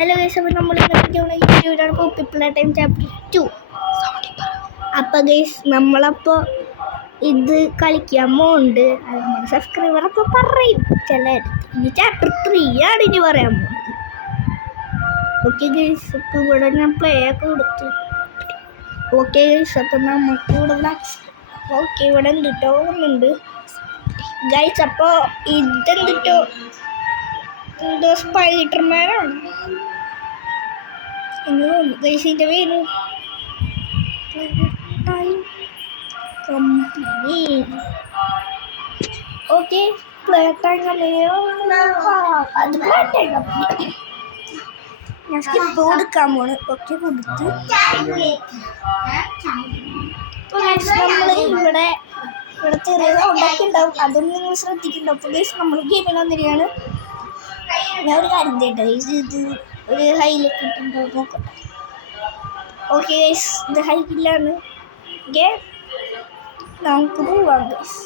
Hello guys, അപ്പോൾ നമ്മൾ യൂട്യൂബിലാണ് പോപ്പിപ്പിൾ time chapter 2. അപ്പോൾ ഗൈസ് നമ്മളപ്പോൾ ഇത് കളിക്കാൻ പോകുന്നുണ്ട്. അത് നമ്മുടെ സബ്സ്ക്രൈബറപ്പോൾ പറയും ഇനി ചാപ്റ്റർ 3 ആണ് ഇനി പറയാൻ പോകുന്നത്. ഓക്കെ ഗൈസ്, അപ്പോൾ ഇവിടെ ഞാൻ പ്ലേ ഒക്കെ കൊടുത്തു. ഓക്കെ ഗൈസ്, അപ്പോൾ നമുക്ക് ഇവിടെ ഓക്കെ ഇവിടെ എന്തിട്ടോ ഒന്നുണ്ട് ഗൈസ്. അപ്പോൾ ഇതെന്തിട്ടോ എന്തോ സ്പൈഡർമാനാണ് എന്ന് തോന്നുന്നു ഗൈസിൻ്റെ പേര്. ഓക്കെ, പ്ലേ ടൈം അത് പ്ലേ ടൈം ഞാൻ സ്കിപ്പ് കൊടുക്കാൻ പോണ്. ഓക്കെ കൊടുത്ത് നമ്മൾ ഇവിടെ ചെറിയ സൗണ്ടൊക്കെ ഉണ്ടാവും, അതൊന്നും നിങ്ങൾ ശ്രദ്ധിക്കുന്നുണ്ടോ? അപ്പോൾ ഗൈസ് നമ്മൾ ഗെയിമിൽ വന്നിരിക്കുകയാണ്. ഞാൻ ഒരു കാര്യം ചെയ്യട്ടെ, ഇത് ഒരു ഹൈലൊക്കെ ഇട്ടുണ്ടോ നോക്കട്ടെ. ഓക്കെ ഗൈസ്, ഇത് ഹൈക്കില്ലാണ്. ഓക്കെ നമുക്ക് പോവാം ഗൈസ്.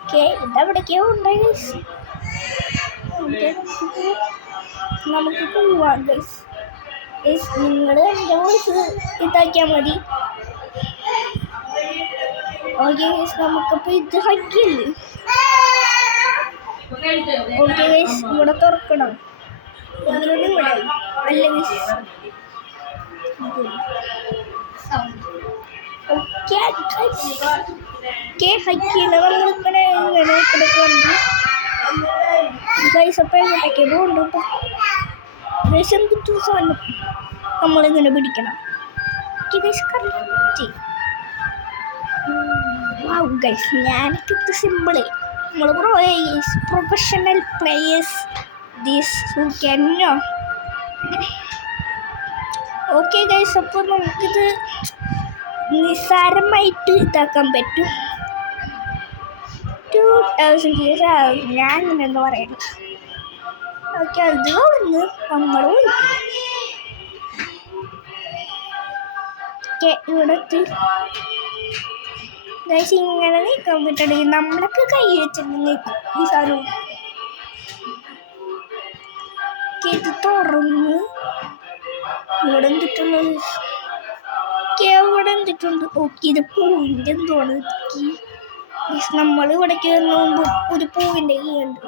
ഓക്കെ ഇതെവിടേക്കോ ഉണ്ട് ഗൈസ്. ഓക്കെ നമുക്ക് പോവാം ഗൈസ്. ഗൈസ് നിങ്ങൾ എൻ്റെ വോയിസ് ഇതാക്കിയാൽ മതി. ഓക്കെ ഗൈസ്, നമുക്കപ്പോൾ ഇത് ഹൈക്കില്ലേ. ഓക്കെ ഗൈസ്, ഇവിടെ തുറക്കണം. ഇതിലൊന്നും ഇവിടെ അല്ല ഗൈസ്. ഓക്കെ ഹൈക്കില്ല നമ്മളിങ്ങനെ ഇങ്ങനെ ഇവിടേക്ക് വന്നു ഗൈസ്. അപ്പോൾ എങ്ങോട്ടേക്ക് പോകുന്നുണ്ട് ഗൈസ്. എന്തിട്ടു സാധനം നമ്മളിങ്ങനെ പിടിക്കണം. Okay guys, correct. ഗൈസ് ഞാനൊക്കെ സിമ്പിള്. നമ്മൾ professional players this who can know. Okay guys, അപ്പോൾ നമുക്കിത് നിസ്സാരമായിട്ട് ഇതാക്കാൻ പറ്റും. 2000 years ആവും ഞാൻ ഇങ്ങനെ എന്താ പറയുന്നത്. ഓക്കെ അത് കളഞ്ഞ് നമ്മൾ ഓക്കെ ഇവിടെ എത്തി ഗൈസ്. ഇങ്ങനെ നീക്കാൻ പറ്റണെങ്കിൽ നമ്മളൊക്കെ കൈ വെച്ചിട്ട് നീക്കും ഈ സാധനം. ഇത് തുറന്ന് ഇവിടെ എന്തിട്ടുള്ളത് ഇവിടെ എന്തിട്ടുണ്ട്. ഓക്കെ ഇത് പൂവിൻ്റെ എന്താണ്. നമ്മൾ ഇവിടേക്ക് വരുന്ന മുമ്പ് ഒരു പൂവിൻ്റെ ഈ ഉണ്ട്,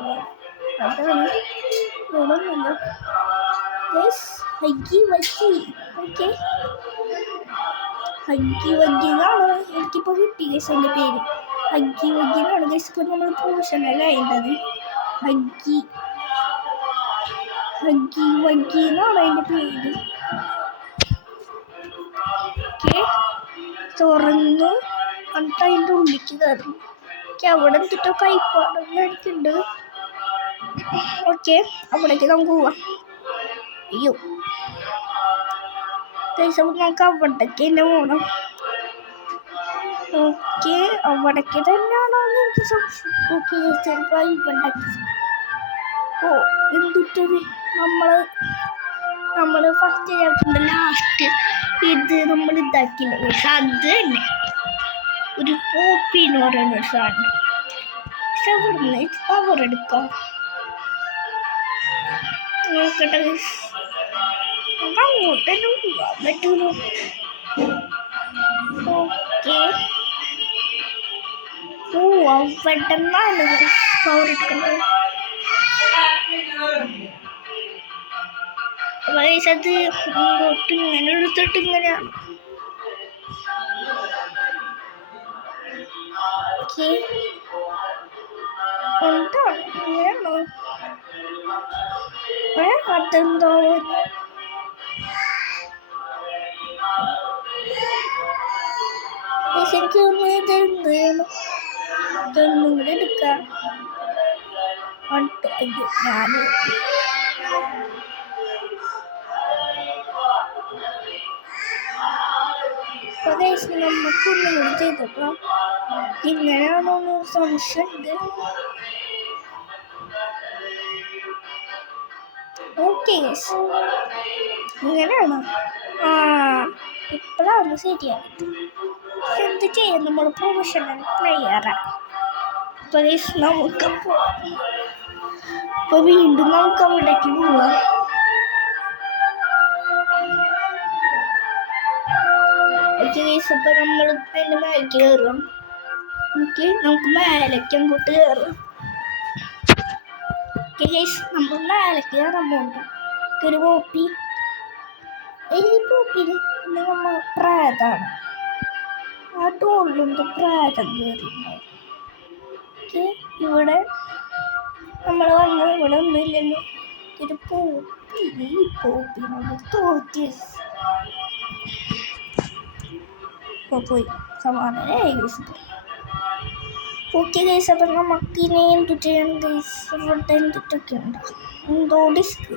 അതാണ് ഇവിടെ ഒന്നുമില്ല ഗൈസ്. ഹഗ്ഗി വഗ്ഗി. ഓക്കെ ഹഗ്ഗി വഗ്ഗി എന്നാണ് എനിക്കിപ്പോൾ കിട്ടി ഗൈസ് എൻ്റെ പേര്. ഹഗ്ഗി വഗ്ഗി എന്നാണ് ഗൈസ്. ഇപ്പോൾ നമ്മൾ പ്രൊഫഷണൽ ആയിട്ടുള്ളത്. ഹഗ്ഗി ഹഗ്ഗി വഗ്ഗി എന്നാണ് അതിൻ്റെ പേര്. ഓക്കെ തുറന്നു എന്നിട്ട് അതിൻ്റെ ഉള്ളിലേക്ക് കയറും. ഓക്കെ അവിടെ എന്തിട്ടോ കൈപ്പാടൊന്നും എനിക്കുണ്ട്. ഓക്കെ അവിടേക്ക് നമുക്ക് പോവാം. അയ്യോ ഗൈസ്, നമുക്ക് അവിടേക്ക് തന്നെ പോകണം. ഓക്കെ അവിടേക്ക് തന്നെയാണോ എന്ന് എനിക്ക് സംശയം. ഓക്കെ ചിലപ്പോൾ ഇവിടേക്ക്. ഓ എന്തിട്ടത് നമ്മൾ ഫസ്റ്റ് ചേർക്കുന്നത് ലാസ്റ്റ് ഇത് നമ്മൾ ഇതാക്കില്ല ഗൈസ്. അത് തന്നെ ഒരു പോപ്പി എന്ന് പറയുന്ന ഒരു സാധനം. പക്ഷെ അവിടുന്ന് പവർ എടുക്കാം നോക്കട്ടെ ഗൈസ്. നമുക്ക് അങ്ങോട്ട് തന്നെ പോകാൻ പറ്റുമല്ലോ. ഓക്കെ അവിടെ നിന്നാണ് പവർ എടുക്കുന്നത്. ഗൈസ് അത് ഇങ്ങോട്ട് ഇങ്ങനെ എടുത്തിട്ട് ഇങ്ങനെയാണ്. ഓക്കെ എന്താണ് ഇങ്ങനെയാണോ അതെന്തോ എനിക്ക് ഇതെന്താണ് ഇതൊന്നും കൂടെ എടുക്കാം. അയ്യോ ഞാൻ നമുക്കൊന്നും കൂടി ചെയ്തപ്പോൾ ഇങ്ങനെയാണോ എന്നൊരു സംശയമുണ്ട്. ഓക്കെ ഇങ്ങനെയാണോ? ആ ഇപ്പോഴാണ് ശരിയാണ്. എന്ത് ചെയ്യാം, നമ്മൾ പ്രൊഫഷണൽ പ്ലെയറാണ്. അപ്പോൾ നമുക്കപ്പോൾ വീണ്ടും നമുക്ക് അവിടേക്ക് പോവാം. ഓക്കെ ഗൈസ്, അപ്പോൾ നമ്മൾ അതിൻ്റെ മേലേക്ക് കയറും. ഓക്കെ, നമുക്ക് മേലേക്ക് അങ്ങോട്ട് കയറും. ഓക്കെ ഗൈസ്, നമ്മൾ മേലേക്ക് കയറാൻ പോകുന്നു. ഒരു പോപ്പി, ഈ പോപ്പിന് നമ്മൾ പ്രായതാണ്. ആ ടോളിലെന്തോ പ്രായം കയറിയിട്ടുണ്ടാവും. ഓക്കെ, ഇവിടെ നമ്മൾ വന്ന് ഇവിടെ ഒന്നുമില്ലല്ലോ. ഒരു പോപ്പി, ഈ പോപ്പിനോട് തോറ്റി പോയി സമാധാനമായി ഗൈസ്. ഓക്കെ ഗൈസ്, അപ്പം നമുക്കിനി എന്തു ചെയ്യണം ഗൈസ്? ഇവിടെ എന്തിട്ടൊക്കെ ഉണ്ടാവും, എന്തോ ഡിസ്ക്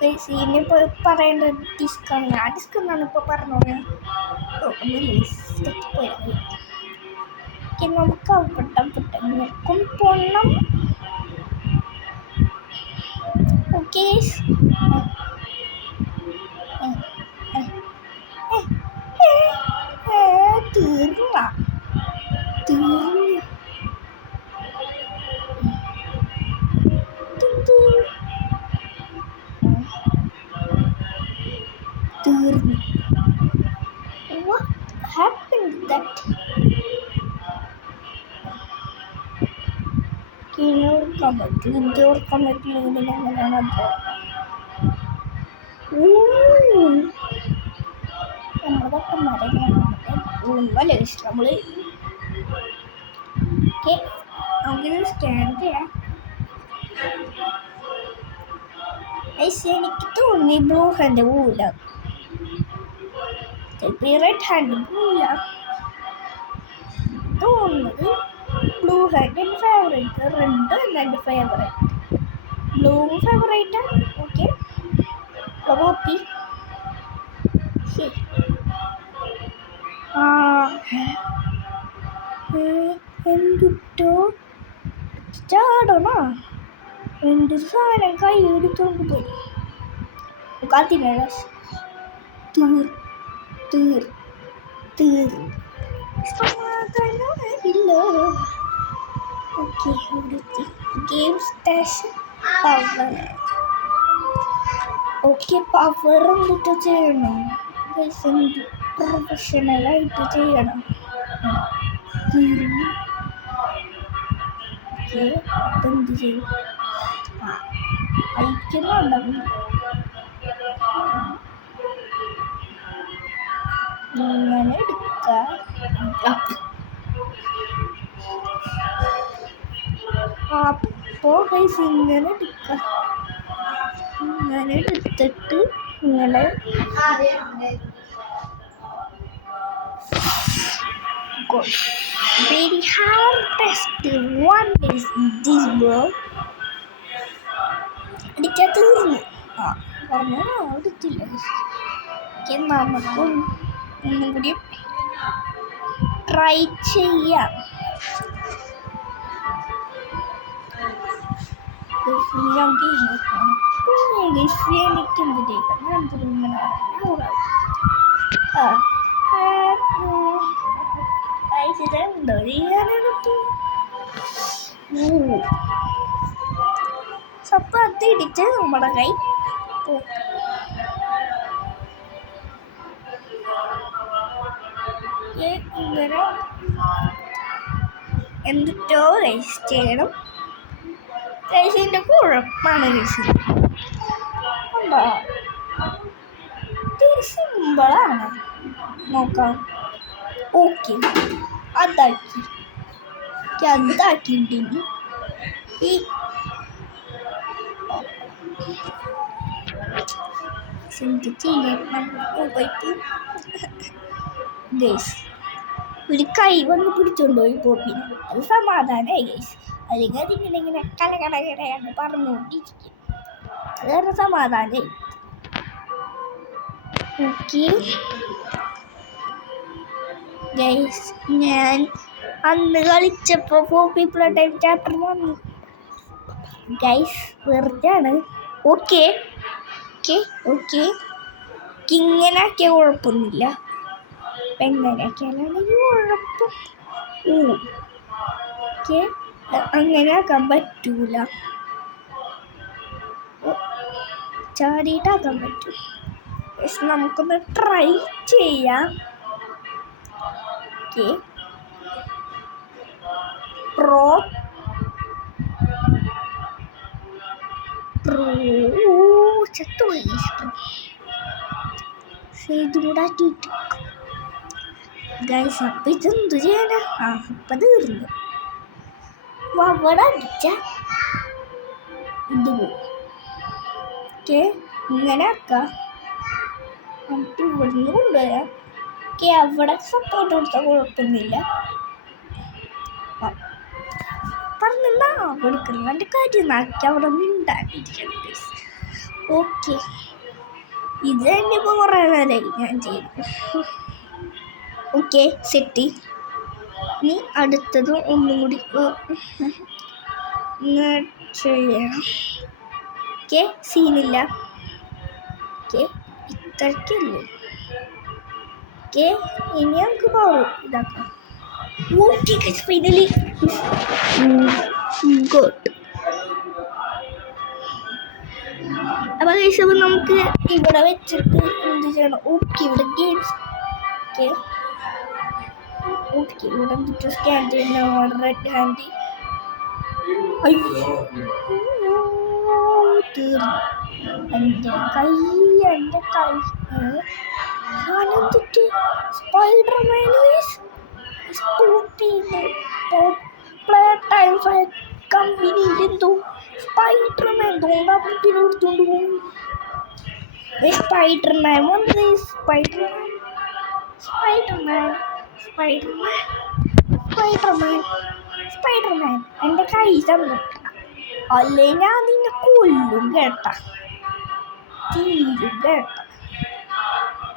ഗൈസ്. ഇനി ഇപ്പോൾ പറയേണ്ട ഡിസ്ക്കാണ്. ആ ഡിസ്ക് എന്നാണ് ഇപ്പോൾ പറഞ്ഞത്. നമുക്ക് അവിടം പോണം. ഓക്കെ ഗൈസ്, തീർന്നു. What happened to that? ഓർക്കാൻ പറ്റില്ല, ഇത് ഓർക്കാൻ പറ്റില്ലെങ്കിൽ അങ്ങനെയാണ് അത്. നമ്മളതൊക്കെ ഒന്നുമല്ല ഇഷ്ടം. നമ്മൾ ഓക്കെ, നമുക്കിത് സ്കാൻ ചെയ്യാം. എനിക്ക് തോന്നി ബ്ലൂ ഹാൻഡ് പോവില്ല, ചിലപ്പോൾ ഈ റെഡ് ഹാൻഡ് പോവില്ല തോന്നുന്നത്. ബ്ലൂ ഹാൻഡ് എൻ്റെ ഫേവറേറ്റ്, റെഡ് അല്ല എൻ്റെ ഫേവറേറ്റ്, ബ്ലൂവും ഫേവറേറ്റ്. ഓക്കെ, കോപ്പി എന്തിട്ടോ ചാടണോ? എന്ത് സാധനം കൈ എടുത്തോണ്ട് പോയി. കാത്തില്ല, സമാധാനമില്ല. Okay, game station power. Okay, power എന്തിട്ട് ചെയ്യണം? പ്രൊഫഷണലായിട്ട് ചെയ്യണം. എന്ത് ചെയ്യും? അയക്കുന്നുണ്ടോ? ഇങ്ങനെ എടുക്കുക. അപ്പോൾ ഗൈസ് ഇങ്ങനെ എടുക്കുക. ഇങ്ങനെ എടുത്തിട്ട് ഇങ്ങനെ very hardest one is this bro. അടിച്ചാൽ തീർന്നു. പറഞ്ഞോ, എടുത്തില്ല. നമുക്ക് ഒന്നും കൂടി ട്രൈ ചെയ്യാം. ഇതെന്തോ ചെയ്യാനെടുത്തു. സപ്പത്ത് ഇടിച്ച് നമ്മുടെ കൈ ഇങ്ങനെ എന്തിട്ടോ റൈസ് ചെയ്യണം. റൈസിൻ്റെ കുഴപ്പമാണ് റൈസ് ഉണ്ടോ? സിമ്പിളാണ്, നോക്കാം. ഓക്കെ, അതാക്കിയിട്ടിനി ഈ എന്ത് ചെയ്യണം? ഗൈസ്, ഒരു കൈ വന്ന് പിടിച്ചോണ്ടുപോയി പോപ്പിന്. അത് സമാധാനമായി ഗൈസ്. അല്ലെങ്കിൽ അതിങ്ങനെ കലകടകടയാണ് പറഞ്ഞുകൊണ്ടിരിക്കും. അത് കാരണം സമാധാനമായി. ഓക്കെ ഗൈസ്, ഞാൻ അന്ന് കളിച്ചപ്പോൾ പോപ്പി പ്ലേ ടൈം ചാപ്റ്റർ വന്നു ഗൈസ്, വെറുതെയാണ്. ഓക്കെ ഓക്കെ ഓക്കെ, ഇങ്ങനെ ആക്കിയാൽ കുഴപ്പമൊന്നുമില്ല. എങ്ങനെ ആക്കിയാലാണ് ഈ കുഴപ്പം? ഓക്കെ, അങ്ങനെ ആക്കാൻ പറ്റൂല, ചാടിയിട്ടാക്കാൻ പറ്റും. പക്ഷെ നമുക്കൊന്ന് ട്രൈ ചെയ്യാം. ഓക്കെ പ്രോ ചത്തുപോയി ചെയ്തുകൂടാറ്റിട്ട് ഗൈസ്. അപ്പം ഇതെന്തു ചെയ്യാനാ? അപ്പം തീർന്നു. അവിടെ അടിച്ച ഇത് പോകും. ഓക്കെ ഇങ്ങനെ ആക്കാം. എന്നിട്ട് ഇവിടുന്ന് കൊണ്ടുവരാം. ഓക്കെ അവിടെ സപ്പോർട്ട് കൊടുത്താൽ കുഴപ്പമൊന്നുമില്ല. പറഞ്ഞാ അവിടെ എടുക്കണം. എൻ്റെ കാര്യം നാക്കി അവിടെ മിണ്ടാണ്ടിരിക്കണം ഗൈസ്. ഓക്കെ ഇത് തന്നെ ഇപ്പോൾ കുറേ നേരമായി ഞാൻ ചെയ്തു. Okay set. ഇനി അടുത്തതും ഒന്നും കൂടി ചെയ്യണം. ഓക്കെ സീനില്ല. ഓക്കെ ഇത്രയ്ക്കല്ലേ. ഓക്കെ ഇനി നമുക്ക് പവർ ഇതാക്കാം. Okay finally good. അപ്പോൾ ഗൈസ് അപ്പോൾ നമുക്ക് ഇവിടെ വെച്ചിട്ട് എന്ത് ചെയ്യണം? ഓക്കെ ഇവിടെ ഗെയിംസ്. ഓക്കെ ഓക്കെ ഇവിടെ എന്തിട്ട് സ്കാൻ ചെയ്യുന്ന റെഡ് ഹാൻഡ്. തീർന്നു എൻ്റെ കൈ ഞാനെന്തിട്ട് സ്പൈഡർമാൻ പ്ലേ ടൈം കമ്പനിയിൽ എന്തോ സ്പൈഡർമാൻ തോണ്ടാപ്പിനോടുത്തോണ്ട് പോകും. സ്പൈഡർമാൻ വന്ന് സ്പൈഡർമാൻ എൻ്റെ കൈ തന്നിട്ട അല്ലേ ഞാൻ നിന്നെ കൊല്ലും കേട്ട. തീരും കേട്ട.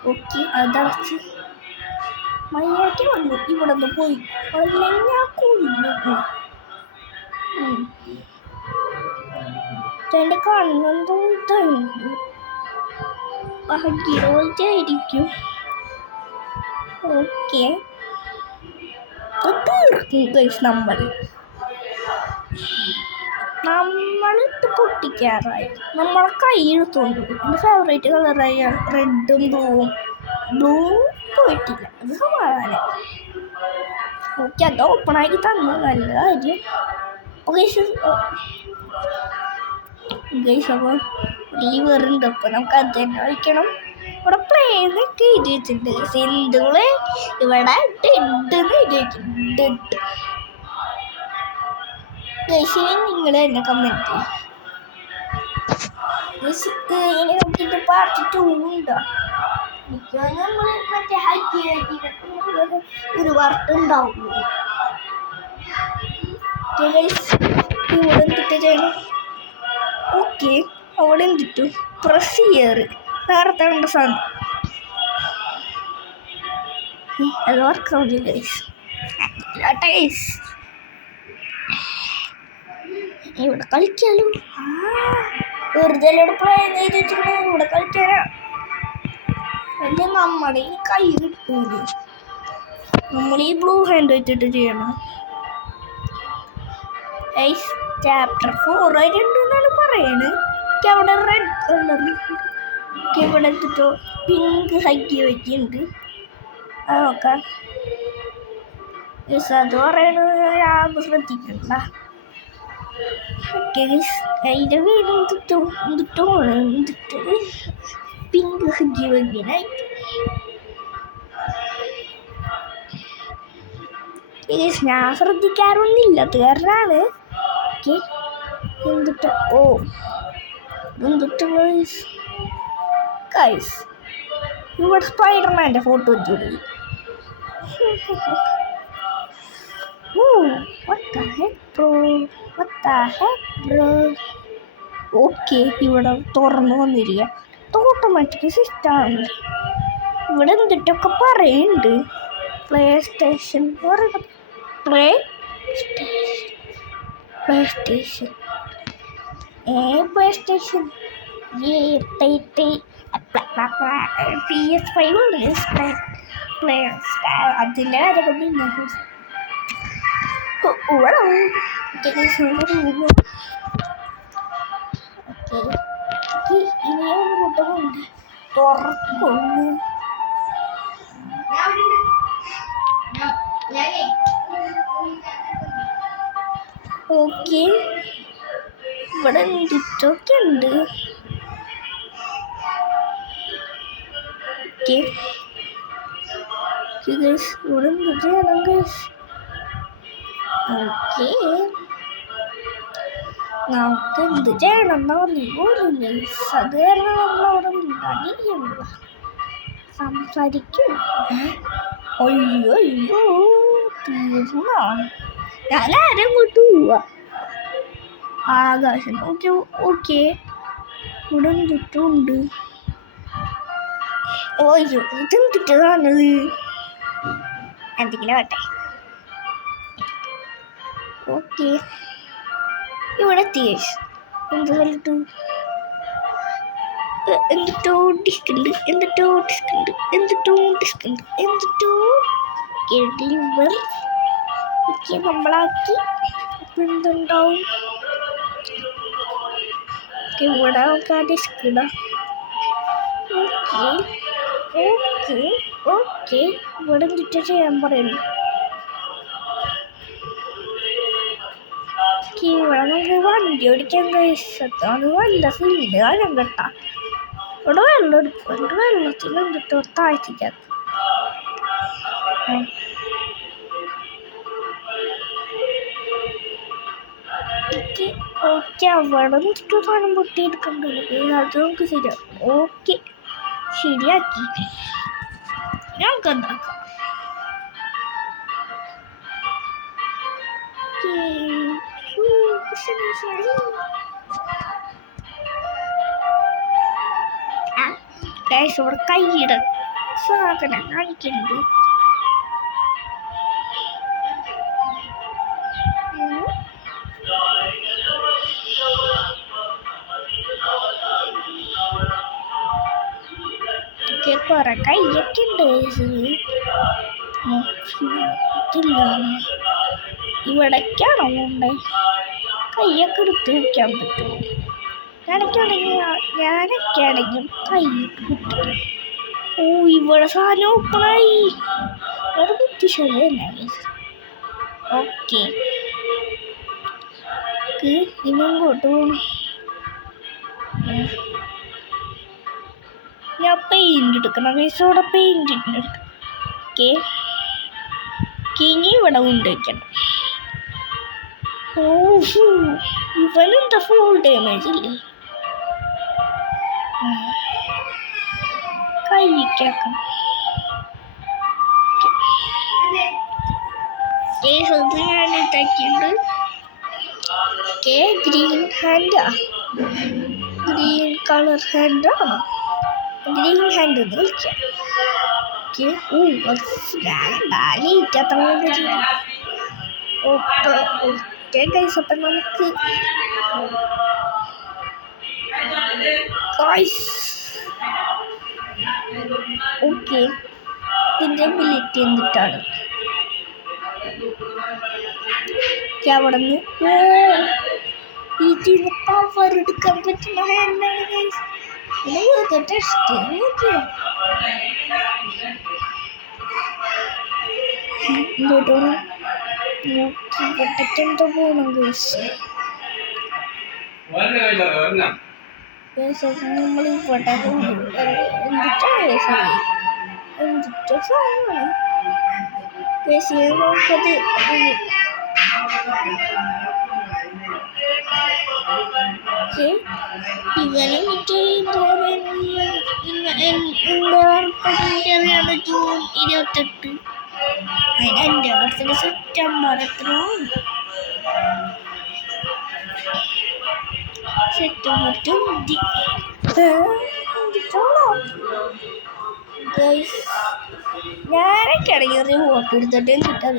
ഓക്കെ അതടച്ച് മയ്യാക്കി വന്നു. ഇവിടെ നിന്ന് പോയി അല്ലേ ഞാൻ കൊല്ലും. എൻ്റെ കണ്ണെന്തോ ഇതായിരുന്നു. ഭാഗ്യമായിരിക്കും. ഓക്കെ തീർക്കും ഗൈസ്. നമ്മളിട്ട് പൊട്ടിക്കാറായി. നമ്മളെ കൈ എടുത്തോണ്ട് എൻ്റെ ഫേവറേറ്റ് കളറായി റെഡും ബ്ലൂ പോയിട്ടില്ല. അത് സമാധാനം. ഓക്കെ അത് ഓപ്പണാക്കി തന്നു. നല്ല കാര്യം. ഗൈസ് അപ്പോൾ ലീവറുണ്ട്. അപ്പോൾ നമുക്ക് അത് തന്നെ കഴിക്കണം. ഇവിടെ പ്ലേന്നൊക്കെ എഴുതി വെച്ചിട്ടുണ്ട്. സിന്ധുള് ഇവിടെ ഡെഡെന്ന് എഴുതി വെച്ചിട്ടുണ്ട്. ഡെഡ് ഗൈസ് നിങ്ങൾ തന്നെ കമൻറ്റ് ചെയ്യും. ഇനി നമുക്കിത് പാർട്ട് 2 ഉണ്ടോ? എനിക്ക് നമ്മൾ മറ്റേ ഹൈക്ക് ഒരു വാർത്ത ഉണ്ടാവുള്ളൂ. ഇവിടെ എന്തിട്ട് ചെയ്യണം? ഓക്കെ അവിടെ എന്തിട്ടു പ്രസ് ചെയ്യാറ് നേരത്തെ കണ്ട സാധനം അത് വർക്കാവില്ല ഗൈസ്. ഇവിടെ കളിക്കാലോ. വെറുതെ പ്ലേ ചെയ്ത് വെച്ചിട്ട് ഇവിടെ കളിക്കാനാ. എൻ്റെ നമ്മുടെ ഈ കൈ കിട്ടൂല. നമ്മൾ ഈ ബ്ലൂ ഹാൻഡ് വെച്ചിട്ട് ചെയ്യണം. ചാപ്റ്റർ 4 ആയിട്ടുണ്ടെന്നാണ് പറയുന്നത്. അവിടെ റെഡ് കളർ ഇവിടെ എത്തിട്ടോ പിങ്ക് ഹൈക്കി വെച്ചിട്ടുണ്ട്. അത് നോക്കാം. അത് പറയണത് ഞാൻ ശ്രദ്ധിക്കണ്ട. അതിൻ്റെ വീട് എന്തിട്ടോ പിങ്ക് ഹൈക്കി വെക്കാനായിട്ട്. ഞാൻ ശ്രദ്ധിക്കാറൊന്നുമില്ല. അത് കാരണമാണ്. എന്തിട്ട് ഗൈസ് ഇവിടെ സ്പൈഡർമാൻ്റെ ഫോട്ടോ വെച്ചിട്ട് ഓക്കെ ഇവിടെ തുറന്നു വന്നിരിക്കുക. ഓട്ടോമാറ്റിക് സിസ്റ്റമാണ്. ഇവിടെ എന്തിട്ടൊക്കെ പറയുന്നുണ്ട്. Play station play station PS5 അതിൻ്റെ കാര്യമൊക്കെ പിന്നെ ഇനിയും കൂട്ടമുണ്ട്. തുറക്കുന്നു ഓക്കെ, ഇവിടെ എന്തിട്ടൊക്കെ ഉണ്ട്. ഓക്കെ ഗൈസ്, ഇവിടെ എന്ത് ചെയ്യണം ഗൈസ്? ഓക്കെ, നമുക്ക് എന്ത് ചെയ്യണം എന്ന് അറിയില്ല. അത് കാരണം നമ്മളവിടെ മിണ്ടാണ്ടിരിക്കണില്ല, സംസാരിക്കും. അയ്യോ അയ്യോ, തീർന്ന ഞാൻ ആരും കൊണ്ട് പോവാ. ആകാശം ഓക്കെ ഓക്കെ, ഇവിടെ എന്തിട്ടുണ്ട്? ഓയ്യോ, ഇതെന്തിട്ടതാണത്? എന്തെങ്കിലും ആട്ടെ. ഓക്കെ, ഇവിടെ എത്തിയേഷ്. എന്ത് കളിട്ടു? എന്നിട്ടോ ഡിസ്കുണ്ട്, എന്നിട്ടോ ഡിസ്കുണ്ട്, എന്നിട്ടോ ഡിസ്കുണ്ട്, എന്നിട്ടോ ലിവർ ഒക്കെ നമ്മളാക്കി. അപ്പം എന്തുണ്ടാവും? ഇവിടെ നമുക്ക് ആ ഡിസ്ക് ഇടാം. ഓക്കെ ഓക്കെ ഓക്കെ, ഇവിടെ എന്തിട്ട് ചെയ്യാൻ പറയുന്നു? ഇവിടെ നമുക്ക് വണ്ടി ഓടിക്കാൻ കഴിച്ചത് നല്ല ഫീൽഡ് കാര്യം കേട്ടാ. ഇവിടെ വെള്ളം എടുക്കും, ഇവിടെ വെള്ളത്തിൽ എന്തിട്ടോ താഴ്ത്തിക്കാം. ഓക്കെ, അവിടെ നിന്നിട്ട് സാധനം പൊട്ടിയെടുക്കണ്ടല്ലോ, അത് നമുക്ക് ശരിയാക്കും. ഓക്കെ, ശരിയാക്കി ഞങ്ങൾക്ക് എന്താക്കാം. ഇവിടെ കൈയിട സാധനം കാണിക്കുന്നുണ്ട്. കുറെ കൈയൊക്കെ ഉണ്ട്. ഇവിടേക്കാണോ ഉണ്ടേ? കൈയൊക്കെ എടുത്ത് വയ്ക്കാൻ പറ്റുമോ? ഞാനൊക്കെ ആണെങ്കിൽ കൈ കിട്ടും. ഓ, ഇവിടെ സാധനം ഓപ്പണായി. ഒരു ബുദ്ധിശാലി തന്നെ. ഓക്കെ, ഇങ്ങോട്ട് പോകും. ഞാൻ പെയിന്റ് എടുക്കണം. അവിടെ പെയിന്റ് ഇട്ടെടുക്കും. ഓക്കെ, ഇനി ഇവിടെ കൊണ്ടുവയ്ക്കണം. ഓ, ഇവനെന്താ ഫുൾ ഡാമേജ് ഇല്ലേ? കൈക്കാക്കണം. ഞാൻ ഇതാക്കിയിട്ട് ഗ്രീൻ ഹാൻഡാ, ഗ്രീൻ കളർ ഹാൻഡാണ്. ഗ്രീൻ ഹാൻഡ് എന്ന് വിളിക്കാം. ഓക്കെ ഗൈസ്, അപ്പം നമുക്ക് ഓക്കെ ഇതിൻ്റെ എബിലിറ്റി എന്നിട്ടാണ് അവിടെ നിന്ന് ഇതിന് പവർ എടുക്കാൻ പറ്റുന്ന ഹാൻഡാണ് ഗൈസ്. ഇത് ടെസ്റ്റ് നോക്കിയോ? ഇങ്ങോട്ടോണം നോക്കി ഇവിടേക്ക് എന്തോ പോകണം ഗൈസ്. നമ്മൾ ഇവിടെ എന്തിട്ടോ സാധനമാണ് നോക്കത്. ഇവനെനിക്ക് ജൂൺ 28. അതിന് എൻ്റെ ബർത്ത്ഡേ സെപ്റ്റംബർ എത്രയാണ്? സെപ്റ്റംബർ 20. ഞാനൊക്കെ ആണെങ്കിൽ റിമോട്ട് എടുത്തിട്ട് കിട്ടാൻ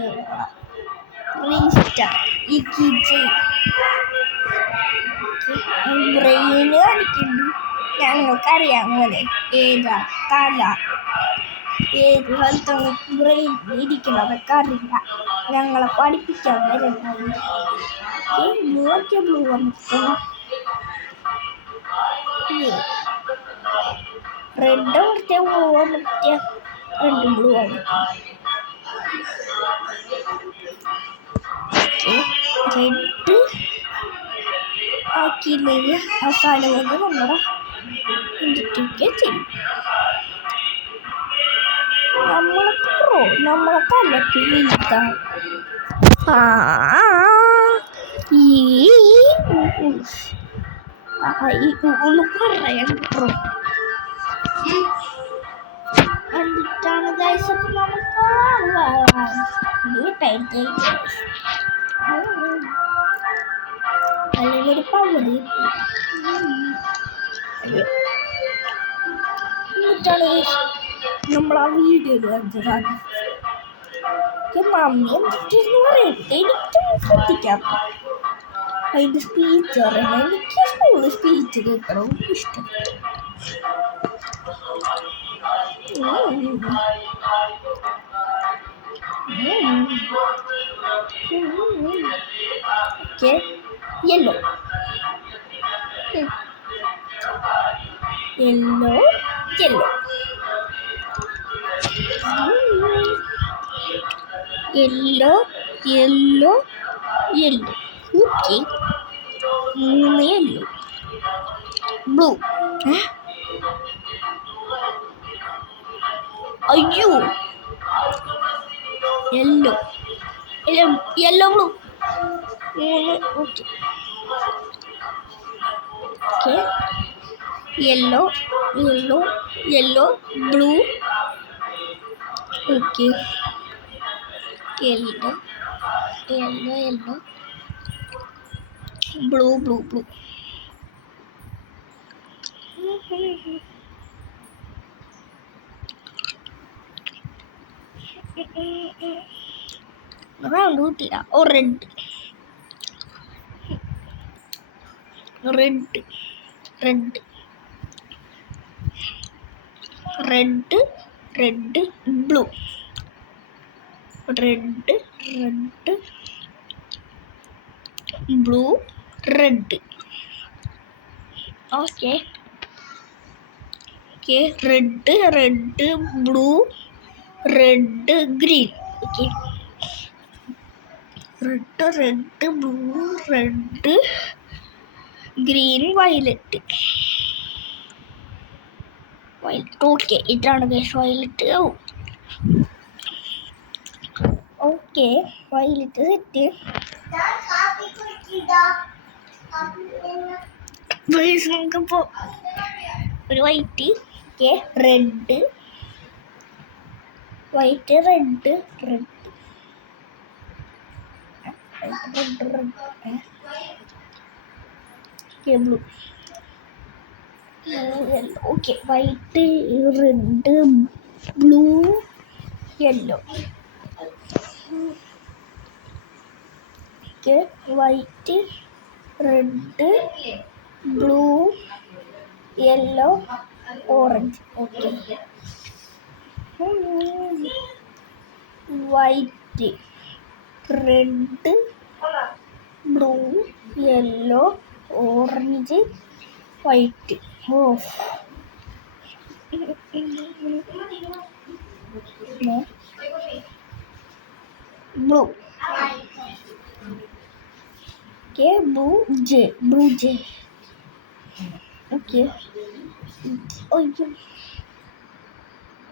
ബ്രെയിന് കാണിക്കുന്നു. ഞങ്ങൾക്കറിയാം പോലെ ഏതാ തല, ഏത് സ്ഥലത്താണ് ബ്രെയിൻ ഇരിക്കുന്നതൊക്കെ അറിയില്ല. ഞങ്ങളെ പഠിപ്പിക്കാൻ വരുന്നത് ബ്ലൂ ഒക്കെ ബ്ലൂ വന്നിട്ട് റെഡ് വന്നിട്ട് ബ്ലൂ വന്നിട്ട് റെഡും ബ്ലൂ വന്നിട്ട് റെഡ് ആക്കിയില്ലെങ്കിൽ ആ സാധനം കൊണ്ട് നമ്മുടെ എന്തൊക്കെ ചെയ്യും. നമ്മളെ തലക്ക് വലുതാണ്. ഒന്ന് പറയാൻ പ്രോ എന്നിട്ടാണ് ഗൈസ് നമുക്ക് അല്ലെങ്കിൽ ഒരു പവറ് എന്നിട്ടാണ് നമ്മൾ ആ വീഡിയോയിൽ കാണിച്ചതാണ്. മമ്മി എന്തിട്ടെന്ന് പറയട്ടെ, എനിക്ക് ശ്രദ്ധിക്കാം. അതിൻ്റെ സ്പീച്ച് അറിയണം. എനിക്ക് സ്കൂളിൽ സ്പീച്ച് കേൾക്കണം ഇഷ്ടം. Okay, yellow yellow yellow yellow yellow yellow. Okay, 3 yellow. Blue. അയ്യോ, yellow yellow blue. Okay okay, yellow yellow yellow blue. Okay, yellow yellow yellow blue blue blue. Round കൂട്ടിയ ഓ red red red red red blue red red blue red. Okay okay, red red blue red green. Okay, red red blue red green violet. Violet. Okay, ഇതാണ് guys violet. Okay, violet set. നമുക്കിപ്പോൾ ഒരു white. Okay, red white red red red red. Blue. Okay, white red blue yellow. Okay, white red blue yellow orange. Okay, white red blue yellow orange white. Blue. Okay, blue J. Okay,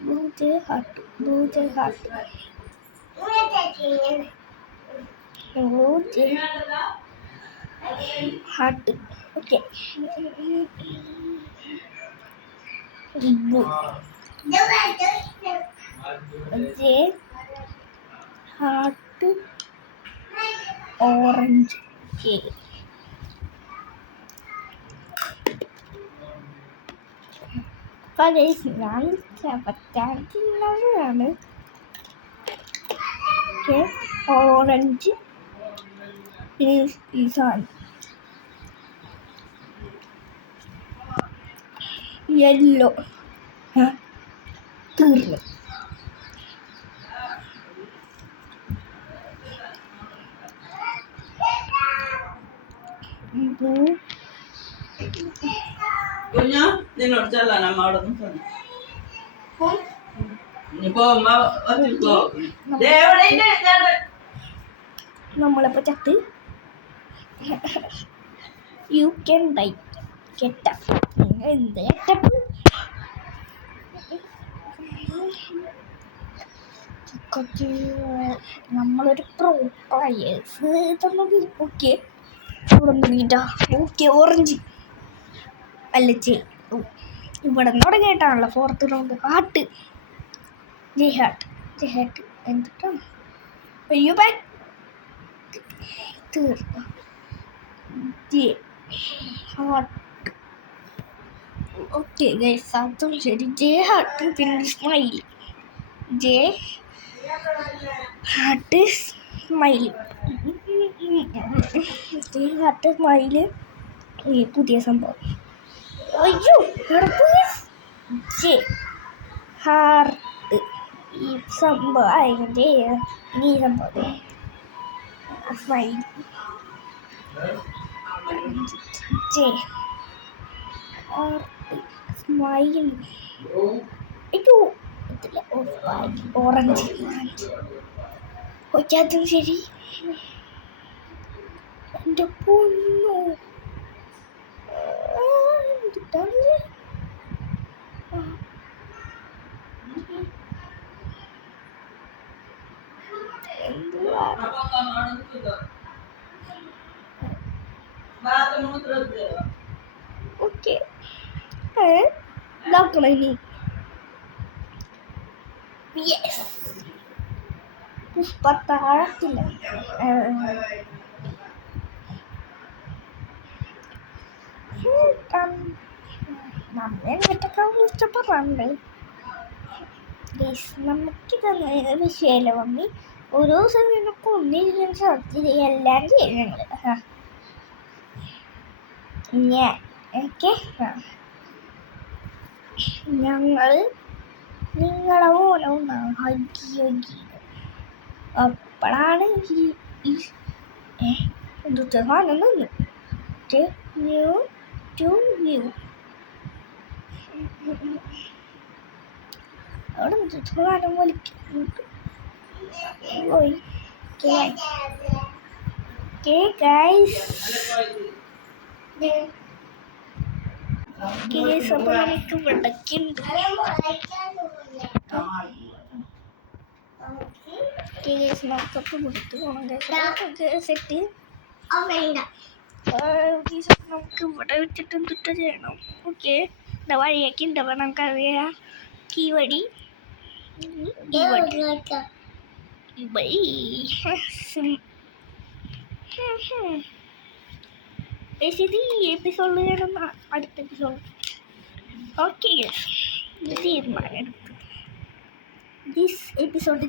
blue J heart. Blue J heart. Okay, blue J heart orange. Okay, ഞാൻ പറ്റാണ്. Okay, orange ഈ സാധനം. Yellow തീർന്നു. നിന്നോട് ചെല്ലാൻ അമ്മ അവിടെ നിന്ന് ഇനിയിപ്പോ അമ്മ നമ്മളിപ്പോൾ ചത്ത് യു ക്യാൻ ഡൈ ഗെറ്റപ്പ്. എന്ത് ഗെറ്റപ്പ്? നമ്മളൊരു പ്രോ പ്ലേയേഴ്സ് തന്നത്. ഓക്കെ ഓക്കെ ഓറഞ്ച് അല്ല ഇവിടെ തുടങ്ങിയിട്ടാണല്ലോ 4th round. Heart J heart എന്തിട്ടാണ്? അയ്യോ ബാക്ക് തീർന്നു. J heart. ഓക്കെ ഗൈസ്, അതും ശരി. ജെ ഹാർട്ട് പിന്നെ smiley. J heart smiley. J heart smile ഈ പുതിയ സംഭവം. അയ്യോ ജെ ഹാർട്ട് ഈ സംഭവം അതിൻ്റെ ഈ സംഭവം സ്മൈലി. J heart smiley. അയ്യോ ഇതില്ല ഓറഞ്ച്. ഓക്കെ അതും ശരി. എൻ്റെ പൊന്നു എന്തിട്ടാണ്? ഓക്കെ ഇതാക്കണം ഇനി. പുഷ്പത്താഴത്തില്ല നമ്മൾ എന്നിട്ടൊക്കെ ഇഷ്ടപ്പെടാറുണ്ട്. നമുക്കിതൊന്ന് വിഷയമല്ല മമ്മി. ഓരോ ദിവസം നമുക്ക് ഒന്നിരിക്കാൻ സാധ്യത എല്ലാം ചെയ്യും ഞങ്ങൾ. ഓക്കെ ഞങ്ങൾ നിങ്ങളെ പോലെ ഒന്നാണ് ഹഗി. അപ്പോഴാണ് എന്തൊക്കെ കാണുന്നത്. ന്യൂ ടു വ്യൂ അവിടെ കാണാൻ വലിക്കുന്നുണ്ട്. അപ്പോൾ നമുക്ക് വിടക്കുണ്ട്. നമുക്കപ്പോൾ വിട്ട് പോകണം സെറ്റ്. നമുക്ക് ഇവിടെ വെച്ചിട്ട് എന്തിട്ട് ചെയ്യണം? ഓക്കെ വഴിയൊക്കെ ഉണ്ടാവുക നമുക്കറിയാം. ഈ വഴി ഇത് ഈ എപ്പിസോഡിൽ ചെയ്യണം. അടുത്ത എപ്പിസോഡ് ഓക്കെ തീരുമാനം എടുത്തു. This episode